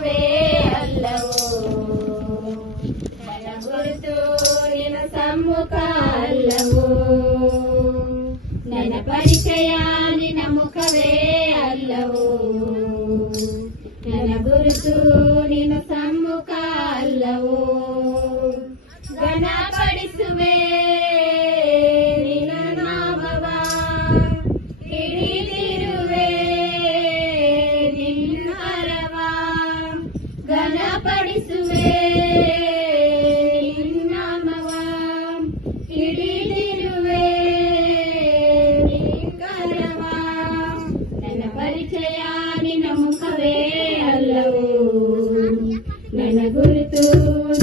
ಮುಖವೇ ಅಲ್ಲವೋ ನನ್ನ ಗುರುತು ನಿನ್ನ ಸಮ್ಮುಖ ಅಲ್ಲವೋ ನನ್ನ ಪರಿಚಯ ನಿನ್ನ ಮುಖವೇ ಅಲ್ಲವೋ ನನ್ನ ಗುರುತು ನಿನ್ನ ಸಮ್ಮುಖ ಅಲ್ಲವೋ ಘನಪಡಿಸುವೆ ನಿನ್ನ ನಾಮವ ಹಿಡಿದಿರುವೆ ನಿನ್ನ ಹರವ ಘನಪಡಿಸುವೆ ನಿನ್ನ ನಾಮವ ಹಿಡಿದಿರುವೆ ನಿನ್ನ ಹರವ ನನ್ನ ಪರಿಚಯ ನಿನ್ನ ಮುಖವೇ ಅಲ್ಲವೋ ನನ್ನ ಗುರುತು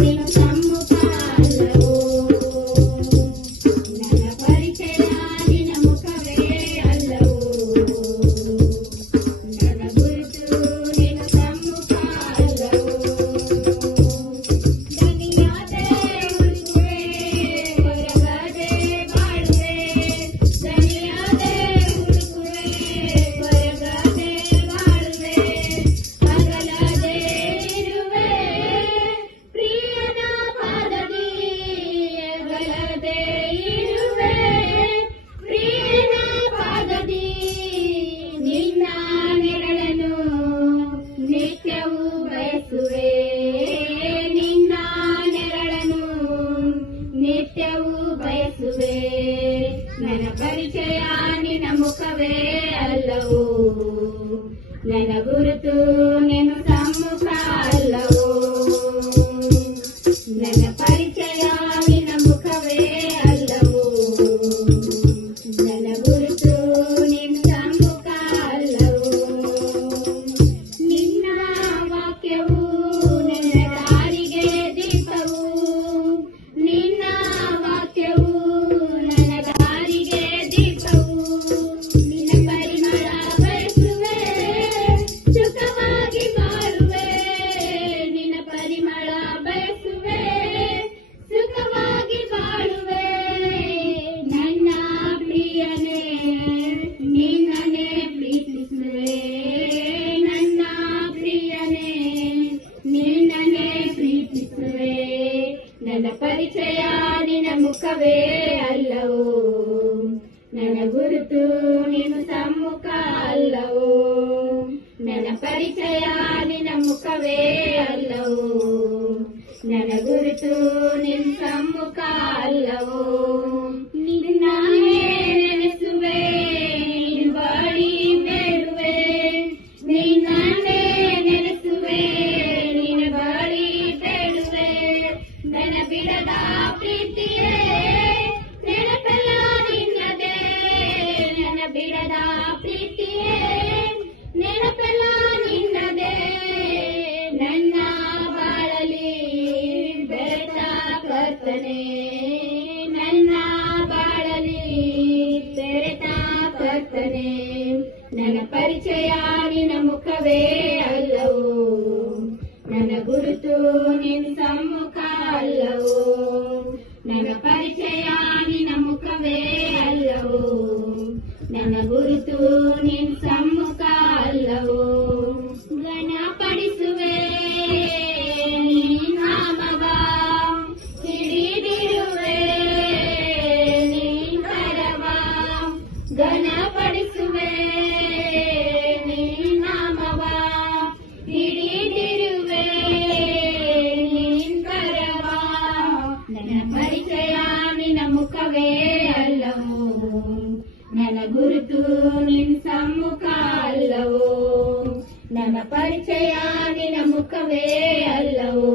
ನಿನ್ನ ಸಮ್ಮುಖ ಅಲ್ಲವೋ ನನ್ನ ಪರಿಚಯ ನಿನ್ನ ಮುಖವೇ ಅಲ್ಲವೋ ನನ್ನ ಗುರುತು ನಿನ್ನ ಸಮ್ಮುಖ ಅಲ್ಲವೋ ದನಿಯಾದೆ ಹುಡುಕುವೆ ಹೊರಗಡೆ ಬಾಳುವೆ ದನಿಯಾದೆ ಹುಡುಕುವೆ ಹೊರಗಡೆ ಬಾಳುವೆ ಅಗಲದೆ ಇರುವೆ ಪ್ರಿಯನ ಪಾದದಿ ಅಗಲದೆ ಇರುವೆ ಪ್ರಿಯನ ಪಾದದಿ ನಿನ್ನ ನೆರಳನ್ನು ನಿತ್ಯವೂ ಬಯಸುವೆ ನಿನ್ನ ನೆರಳನ್ನು ನಿತ್ಯವೂ ಬಯಸುವೆ ನನ್ನ ಪರಿಚಯ ನಿನ್ನ ಮುಖವೇ ಅಲ್ಲವೋ ನನ್ನ ಗುರುತು ನಿನ್ನ ಸಮ್ಮುಖ ಅಲ್ಲವೋ ನನ್ನ ಪರಿಚಯ ನಿನ್ನ ಮುಖವೇ ಅಲ್ಲವೋ ನನ್ನ ಗುರುತು ನಿನ್ನ ಸಮ್ಮುಖ ಅಲ್ಲವೋ ನಿನ್ನ ವಾಕ್ಯವು ನನ್ನ ದಾರಿಗೆ ದೀಪವು ನಿನ್ನ ವಾಕ್ಯವು ನನ್ನ ದಾರಿಗೆ ದೀಪವು ನಿನ್ನ ಪರಿಮಳ ಬಯಸುವೆ ಸುಖವಾಗಿ ಬಾಳುವೆ ನಿನ್ನ ಪರಿಮಳ ಬಯಸುವೆ ಸುಖವಾಗಿ ಬಾಳುವೆ ನನ್ನ ಪ್ರಿಯನೇ ನಿನ್ನನ್ನೇ ಪ್ರೀತಿಸುವೆ ನನ್ನ ಪ್ರಿಯನೇ ನಿನ್ನನ್ನೇ ಪ್ರೀತಿಸುವೆ ನನ್ನ ಪರಿಚಯ ನಿನ್ನ ಮುಖವೇ ಅಲ್ಲವೋ ನನ್ನ ಗುರುತು ನಿನ್ನ ಸಮ್ಮುಖ ಅಲ್ಲವೋ ನನ್ನ ಪರಿಚಯ ನಿನ್ನ ಮುಖವೇ ಅಲ್ಲವೋ ನನ್ನ ಗುರುತು ನಿನ್ನ ಸಮ್ಮುಖ ಅಲ್ಲವೋ ನಿನ್ನನ್ನೇ ನೆನೆಸುವೆ ನಿನ್ನ ಬಳಿ ಬೇಡುವೆ ನಿನ್ನನ್ನೇ ನೆನೆಸುವೆ ನಿನ್ನ ಬಳಿ ಬೇಡುವೆ ನನ್ನ ಬಿಡದ ಪ್ರೀತಿಯೇ ನೆನಪೆಲ್ಲ ನಿನ್ನದೇ ನನ್ನ ಬಿಡದ ಪ್ರೀತಿಯೇ ನೆನಪೆಲ್ಲ ನಿನ್ನದೇ ನನ್ನ ಬಾಳಲಿ ಬೆರೆತ ಕರ್ತನೆ ನನ್ನ ಬಾಳಲಿ ಬೆರೆತ ಕರ್ತನೆ ನನ್ನ ಪರಿಚಯ ನಿನ್ನ ಮುಖವೇ ಅಲ್ಲವೋ ನನ್ನ ಗುರುತು ನಿನ್ನ ಸಮ್ಮುಖ ಅಲ್ಲವೋ ನನ್ನ ಪರಿಚಯ ನಿನ್ನ ಮುಖವೇ ಅಲ್ಲವೋ ನನ್ನ ಗುರುತು ನಿನ್ನ ಸಮ್ಮುಖ ಅಲ್ಲವೋ ಘನಪಡಿಸುವೆ ನಿನ್ನ ನಾಮವ ಹಿಡಿದಿರುವೆ ನಿನ್ನ ಕರವ ಘನಪಡಿಸುವೆ ನಿನ್ನ ನಾಮವ ಹಿಡಿದಿರುವೆ ನಿನ್ನ ಕರವ ನನ್ನ ಪರಿಚಯ ನಿನ್ನ ಮುಖವೇ ಅಲ್ಲವೋ ನನ್ನ ಗುರುತು ನಿನ್ನ ಸಮ್ಮುಖ ಅಲ್ಲವೋ ನನ್ನ ಪರಿಚಯ ನಿನ್ನ ಮುಖವೇ ಅಲ್ಲವೋ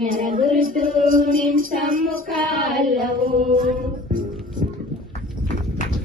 ನನ್ನ ಗುರುತು